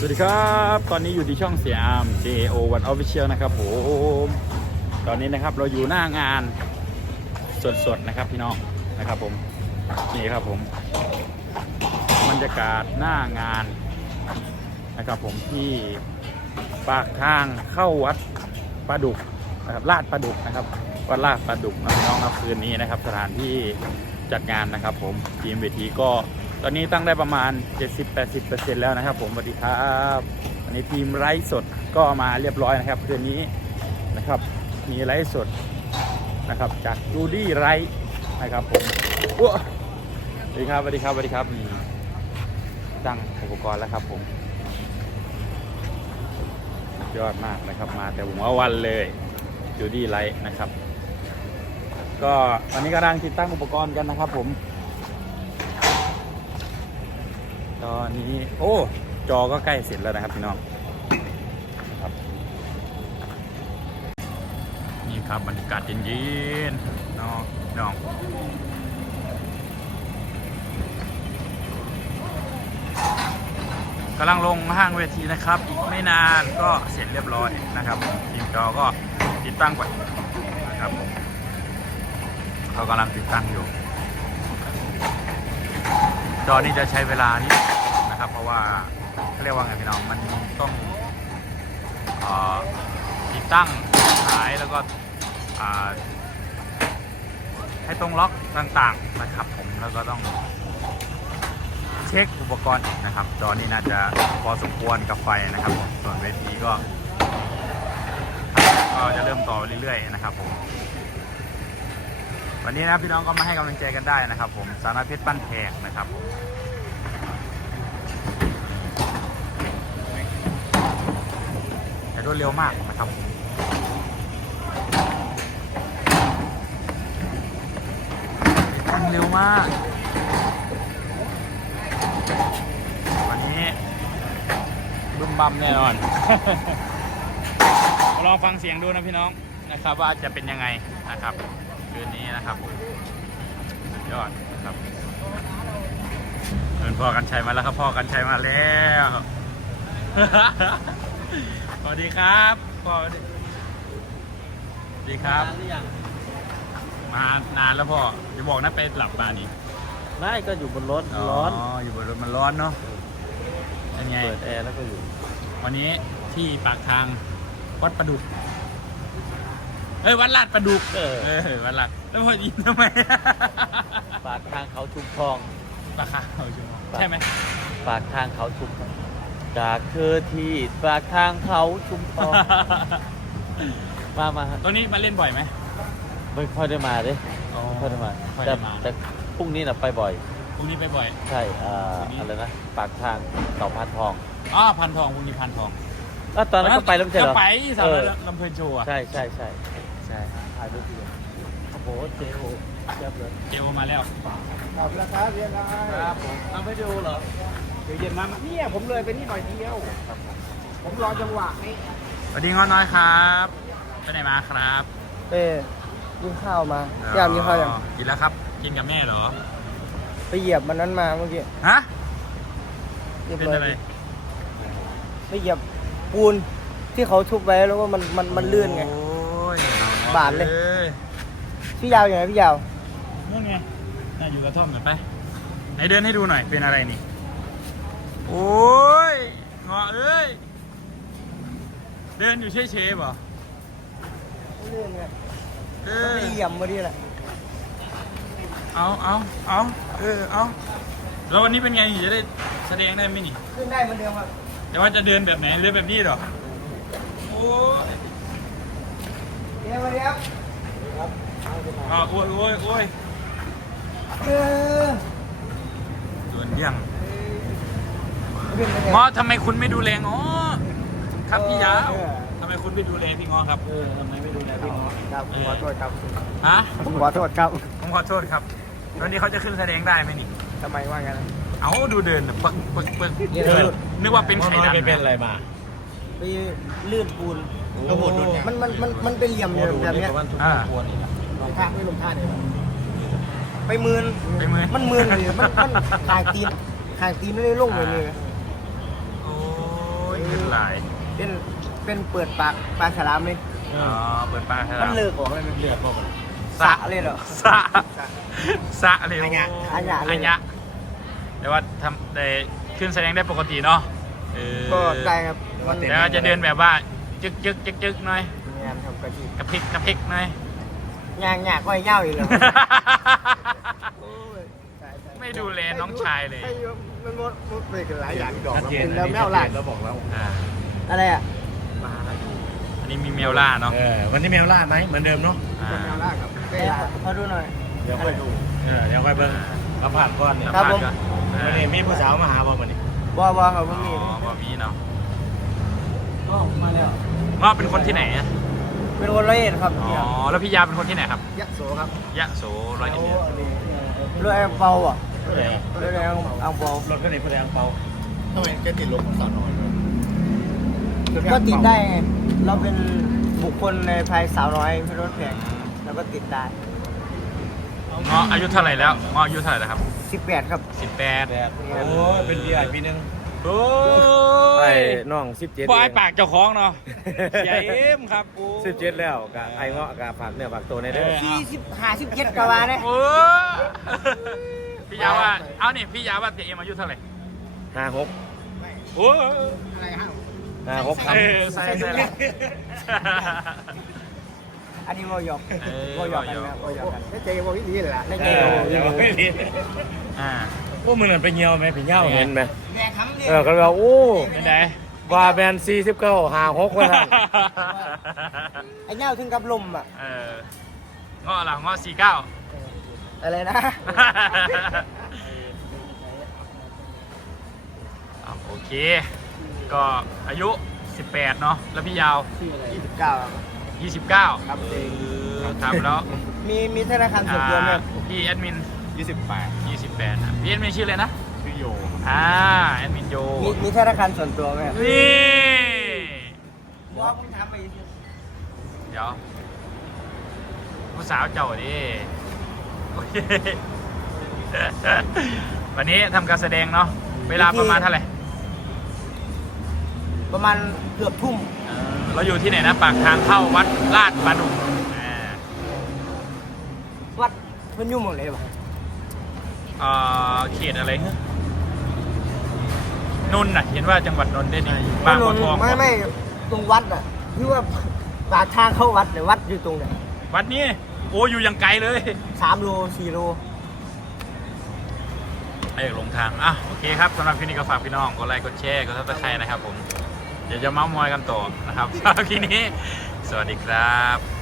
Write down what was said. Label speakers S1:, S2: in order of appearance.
S1: สวัสดีครับตอนนี้อยู่ที่ช่องเสียอาม JO One Official นะครับผมตอนนี้นะครับเราอยู่หน้างานสดๆนะครับพี่น้องนะครับผมนี่ครับผมบรรยากาศหน้างานนะครับผมที่ปากทางเข้าวัดปลาดุกนะครับลาดปลาดุกนะครับวัดลาดปลาดุกนะพี่น้องครับคืนนี้นะครับสถานที่จัดงานนะครับผมทีมเวทีก็ตอนนี้ตั้งได้ประมาณ 70-80% แล้วนะครับผมสวัสดีครับอันนี้ทีมไลฟ์สดก็มาเรียบร้อยนะครับคืนนี้นะครับมีไลฟ์สดนะครับจากดูดี้ไลฟ์นะครับผมสวัสดีครับสวัสดีครับสวัสดีครับมีตั้งอุปกรณ์แล้วครับผมยอดมากนะครับมาแต่หัววันเลยดูดี้ไลฟ์นะครับก็ตอนนี้กำลังติดตั้งอุปกรณ์กันนะครับผมตอนนี้โอ้จอก็ใกล้เสร็จแล้วนะครับพี่น้องครับนี่ครับบรรยากาศเย็นๆน้องกำลังลงห้างเวทีนะครับอีกไม่นานก็เสร็จเรียบร้อยนะครับทีมจอก็ติดตั้งไปนะครับเขากำลังติดตั้งอยู่จอนี้จะใช้เวลานิดนะครับเพราะว่าเขาเรียกว่าไงพี่น้องมันต้องติดตั้งสายแล้วก็ให้ตรงล็อกต่างๆนะครับผมแล้วก็ต้องเช็คอุปกรณ์อีกนะครับจอนี้น่าจะพอสมควรกับไฟนะครับผมส่วนเวทีก็จะเริ่มต่อเรื่อยๆนะครับผมวันนี้นะพี่น้องก็มาให้กำลังใจกันได้นะครับผมสารเพชรปั้นแพงนะครับผมแต่รวดเร็วมากนะครับเร็วมากวันนี้บึ้มบัมแน่นอน ลองฟังเสียงดูนะพี่น้องนะครับว่าจะเป็นยังไงนะครับคืนนี้นะครับยอดนะครับพ่อกันชัยมาแล้วครับพ่อกันชัยมาแล้วสวัสดีครับพ่อสวัสดีครับมานานแล้วพ่อจะบอกนะไปหลับมานี่
S2: ไม่ก็อยู่บนรถร้อน
S1: อยู่บนรถมันร้อนเนาะเป็นไง
S2: เปิดแอร์แล้วก็อยู่
S1: วันนี้ที่ปากทางวัดปลาดุกวัดลาดปลาดุกวัดลาดแล้วพอยินทำไม
S2: ปากทางเขาชุมทอง
S1: ปากทางเขาชุมทองใช่ไหม
S2: ปากทางเขาชุมทองจากคือที่ปากทางเขาชุมทองมา
S1: ตรงนี้มาเล่นบ่อยไหม
S2: ไม่ค่อยได้มาเลยไม่ค่อยได้มาแต่พรุ่งนี้เราไปบ่อย
S1: พรุ่งนี้ไปบ่อย
S2: ใช่อะไรนะปากทางเต่าพันทอง
S1: พันทองพรุ่งนี้พันทอง
S2: แล้วตอนนั้นก็ไปแล้วไม่ใช่เหรอ
S1: ไปสาวลำเพลินโชว์
S2: ใช่ถ่ายรูปดีโอ้โหเจโอเรียบเลย
S1: เจโอมาแล้ว
S2: ขอบราคาเรียนครับผมเอาไปดูเหรอ
S3: เดี๋ยวเย็นมาเนี่ยผมเลยไปนี่หน่อยเดียวผมรอจังหวะนี้
S1: สวัสดีง้อน้อยครับไปไหนมาครับ
S3: กินข้าวมาย่ามกินข้าวยัง
S1: กินแล้วครับกินกับแม่เหรอ
S3: ไปเหยียบมันนั้นมาเมื่อกี้
S1: ฮะ
S3: เป็นอะไรไปเหยียบปูนที่เขาชุบไว้แล้วก็มันลื่นไงบาดเลยพี่ยาวอยู่ไหนพี่ยาว
S1: นู่นไงน่าอยู่กระท่อมหน่อยไปไหนเดินให้ดูหน่อยเป็นอะไรนี่โอ้ยเงาะเอ้ยเดินอยู่เฉยๆป่ะ
S3: ลื่นไงไม่เหยียบมาดิแหละ
S1: เอาแล้ววันนี้เป็นไงจะได้แสดงได้ไหมนี่
S3: ขึ้นได้เหมือนเดิมครับ
S1: แต่ว่าจะเดินแบบไหนเดินแบบนี้หรอโอ้ย
S3: เดี๋ยวมาเดี๋ยว
S1: โอ้ยส่วนเรื่องง้อทำไมคุณไม่ดูแลง้อครับพี่ยาวทำไมคุณไม่ดูแลพี่ง้อครับ
S3: ทำไมไม่ดูแลพี่ง้อครับขอโทษครับ
S1: ผมขอโทษครับวันนี้เขาจะขึ้นแสดงได้ไหมนี่
S3: ทำไมว่างั้น
S1: เอาดูเดินปึ๊กนึกว่าเป็นไข่ดำ
S2: เป็นอะไรมา
S3: ไปลื่นปูนมันเป็นเหลี่ยมแบบนี้ไม่ลงท่าเดียวไปมืนมันมืนเลยมันขายตีนไม่ได้ลงเลย
S1: โอ้
S3: เป็นเปิดปากปลาฉลามเลย
S1: อ๋อเปิดปากค
S3: มั
S1: รั
S3: น
S1: บ
S3: เลิกออกเลยมัน
S2: เลือดบอก
S3: สะเลยเหรอ
S1: สะสะเร็ว
S3: อัญญะ
S1: อัญญะแต่ว่าทำได้ขึ้นแสดงได้ปกติเนาะเออ
S3: ก็ได้ครับมัน
S1: แต่ว่าจะเดินแบบว่าจึกจึกจึกจึกหน่อย
S3: งานครับกะทิ
S1: กระพริกกระพริกหน่อย
S3: ย่างก็ให้เย่าอีกแล้ว
S1: ไม่ดูแลน้องชายเลย
S3: มันมดไปกันหลายอย่างดอก
S2: ชัดเจน
S3: แล้วแมวล่า
S2: เราบอกแล้ว
S1: อ่า
S3: อะไรอ่ะ
S1: อันนี้มีเมลล่าเนาะ
S2: วันนี้แมวล่าไหมเหมือนเดิมเนาะ
S1: อ่า
S3: แมวล่าครับเขาดูหน่อย
S2: เดี๋ยวค่อยดูเดี๋ยวค่อยเบิ่งเราผ่านก่อนเนี่ย
S3: ครับผม
S2: วันนี้มีผู้สาวมาหาบ่วันนี้
S3: บ่ครับผม
S1: อ๋
S3: มี
S1: อบ่มีเนาะ
S3: ก็มาแล้ว
S1: ง้อเป็นคนที่ไหนอะ
S3: เป็นคนร้อยเอ็ดครับ
S1: อ๋อแล้วพี่ยาเป็นคนที่ไหนครับ
S3: ยะโสครับ
S1: ยะโสร้อยเอ็ดเนี่ย
S3: รถแอร์เปาอ่ะรถแอร์อังเปาร
S2: ถก็ไหนผู้ใดอังเปา
S4: ทำไมแกติดลมของสาวน้อยด้วย
S3: ก็ติดได้ไงเราเป็นบุคคลในภายสาวน้อยพี่รถแพงแล้วก็ติดได้
S1: ง้ออายุเท่าไหร่แล้วง้ออายุเท่าไหร่แล้วครับ
S3: 18 ครับ
S1: 18
S2: โอ้เป็นพี่ปีนึง
S1: โอ้
S2: ไอ้
S1: ย
S2: น้อง17
S1: ปล่อยปากเจ้าของเนาะใหญ่เอ็มครับโอ้
S2: 17แล้วกับไอ้เงาะกับฝากเนื้อฝากตัวในเด้อ
S3: 57ก็ว่าเนี่ย
S1: โอ้พี่ยาว่าเอานี่พี่ยาว่าเจ๊เอ็มอายุเท่าไหร่
S2: 56
S1: โอ้
S3: อะไรฮะ
S2: 56ครับ
S1: ใส่แล้ว
S3: อันนี้วอยอก
S1: เออ
S3: วอยอกกันนะวอยอกกันในใจวอวิธีเลยล่ะในใจ
S2: เดี๋ยวไม่ดี
S1: อ่า
S2: พวกมึงนั่นไปเหี่ยวไหมไปเหี่ยวเห็นไหม
S3: แม่คำเนี่ย
S2: ก็เราโอ้
S1: เป็นไง
S2: ว่าแมน49 56ว่าท่าน
S3: ไอ้เงาถึงกับลมอ่ะ
S1: เออง้อหลังง้อ49
S3: อะไรนะ
S1: โอเค ก็อายุ 18 เนาะแล้วพี่ยาว
S3: 29
S1: 29
S3: ครับ
S1: ถามแล้ว
S3: มีธนาคารส่วนตัวไหม
S1: พี่แอดมิน
S4: 28
S1: 28นะพี่แอดมินชื่ออะไรนะ
S4: พี่โย
S1: แอดมินโย
S3: มีธนาคารส่วนตัวไหม
S1: นี่
S3: บอกคุณทำไป
S1: เดี๋ยวผู้สาวเจ้าดิโอเค วันนี้ทำการแสดงเนาะเวลาประมาณเท่าไหร่
S3: ประมาณเกือบทุ่ม
S1: เราอยู่ที่ไหนนะปากทางเข้าวัดลาดปลาดุกอ่า
S3: วัดเพิ่นยุ่งหมดเลยป่ะ
S1: เขตอะไรเงี้ยนนท์น่ะเห็นว่าจังหวัดนนท์ได้นี่บางบัวทอง
S3: ไม่ตรงวัดอ่ะที่ว่าปากทางเข้าวัดเนี่ยวัดอยู่ตรงไหน
S1: วัดนี้โอ้อยู่ยังไกลเลย
S3: 3 โล 4 โล
S1: ไอ้หลงทางอ่ะโอเคครับสำหรับคลิปนี้ก็ฝากพี่น้องกดไลค์กดแชร์กดซับสไครต์นะครับผมเดี๋ยวจะเม้าท์มอยกันต่อนะครับสำหรับคลิปนี้สวัสดีครับ